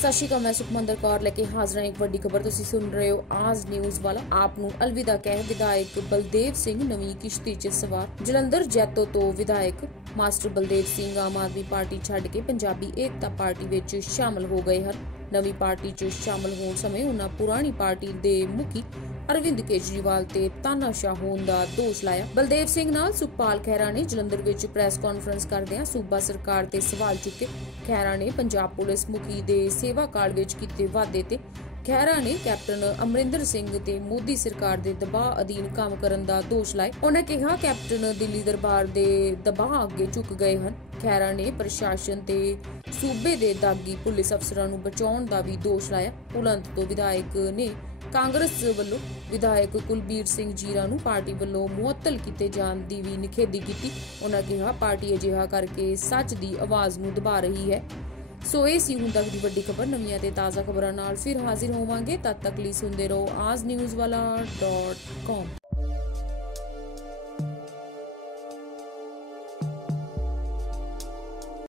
ਸਤਿ ਸ਼੍ਰੀ ਅਕਾਲ, ਮੈਂ ਸੁਖਮੰਦਰ ਕੌਰ ਲੈ ਕੇ ਹਾਜ਼ਰ ਹਾਂ ਇੱਕ ਵੱਡੀ ਖਬਰ। ਤੁਸੀਂ ਸੁਣ ਰਹੇ ਹੋ ਆਜ ਨਿਊਜ਼ ਵਾਲਾ। ਆਪ ਨੂੰ ਅਲਵਿਦਾ ਕਹਿ ਵਿਧਾਇਕ ਬਲਦੇਵ ਸਿੰਘ ਨਵੀਂ ਕਿਸ਼ਤੀ 'ਚ ਸਵਾਰ। ਜਲੰਧਰ ਜੈਤੋ ਤੋਂ ਵਿਧਾਇਕ ਮਾਸਟਰ ਬਲਦੇਵ ਸਿੰਘ ਆਮ ਆਦਮੀ ਪਾਰਟੀ ਛੱਡ ਕੇ ਪੰਜਾਬੀ ਏਕਤਾ ਪਾਰਟੀ ਵਿੱਚ ਸ਼ਾਮਲ ਹੋ ਗਏ ਹਨ। ਨਵੀਂ ਪਾਰਟੀ 'ਚ ਸ਼ਾਮਲ ਹੋਣ ਸਮੇਂ ਉਹਨਾਂ ਪੁਰਾਣੀ ਪਾਰਟੀ ਦੇ ਮੁਖੀ ਅਰਵਿੰਦ ਕੇਜਰੀਵਾਲ ਤੇ ਤਾਨਾਸ਼ਾਹ ਹੋਣ ਦਾ ਦੋਸ਼ ਲਾਇਆ। ਬਲਦੇਵ ਸਿੰਘ ਨਾਲ ਸੁਖਪਾਲ ਖਹਿਰਾ ਨੇ ਜਲੰਧਰ ਵਿੱਚ ਪ੍ਰੈਸ ਕਾਨਫਰੰਸ ਕਰਦਿਆਂ ਸੂਬਾ ਸਰਕਾਰ ਤੇ ਸਵਾਲ ਚੁੱਕੇ। ਖਹਿਰਾ ਨੇ ਪੰਜਾਬ ਪੁਲਿਸ ਮੁਖੀ ਦੇ ਸੇਵਾ ਕਾਲ ਵਿੱਚ ਕੀਤੇ ਵਾਅਦੇ ਤੇ ਖਹਿਰਾ ਨੇ ਕੈਪਟਨ ਅਮਰਿੰਦਰ ਸਿੰਘ ਤੇ ਮੋਦੀ ਸਰਕਾਰ ਦੇ ਦਬਾਅ ਅਧੀਨ ਕੰਮ ਕਰਨ ਦਾ ਦੋਸ਼ ਲਾਇਆ। ਉਹਨਾਂ ਕਿਹਾ, ਕੈਪਟਨ ਦਿੱਲੀ ਦਰਬਾਰ ਦੇ ਦਬਾਅ ਅੱਗੇ ਝੁਕ ਗਏ ਹਨ। ਖਹਿਰਾ ਨੇ ਪ੍ਰਸ਼ਾਸਨ ਤੇ ਸੂਬੇ ਦੇ ਦਾਗੀ ਪੁਲਿਸ ਅਫਸਰਾਂ ਨੂੰ ਬਚਾਉਣ ਦਾ ਵੀ ਦੋਸ਼ ਲਾਇਆ। ਪੁਲੰਤ ਤੋਂ ਵਿਧਾਇਕ ਨੇ ਕਾਂਗਰਸ ਵੱਲੋਂ ਵਿਧਾਇਕ ਕੁਲਬੀਰ ਸਿੰਘ ਜੀਰਾ ਨੂੰ ਪਾਰਟੀ ਵੱਲੋਂ ਮੁਅੱਤਲ ਕੀਤੇ ਜਾਣ ਦੀ ਵੀ ਨਿਖੇਧੀ ਕੀਤੀ। ਉਹਨਾਂ ਕਿਹਾ, ਪਾਰਟੀ ਅਜਿਹਾ ਕਰਕੇ ਸੱਚ ਦੀ ਆਵਾਜ਼ ਨੂੰ ਦਬਾ ਰਹੀ ਹੈ। ਸੋ ਇਹ ਸੀ ਹੁਣ ਤੱਕ ਦੀ ਵੱਡੀ ਖਬਰ। ਨਵੀਆਂ ਤੇ ਤਾਜ਼ਾ ਖਬਰਾਂ ਨਾਲ ਫਿਰ ਹਾਜ਼ਰ ਹੋਵਾਂਗੇ। ਤਦ ਤੱਕ ਲਈ ਸੁਣਦੇ ਰਹੋ ਆਜ ਨਿਊਜ਼ ਵਾਲਾ .com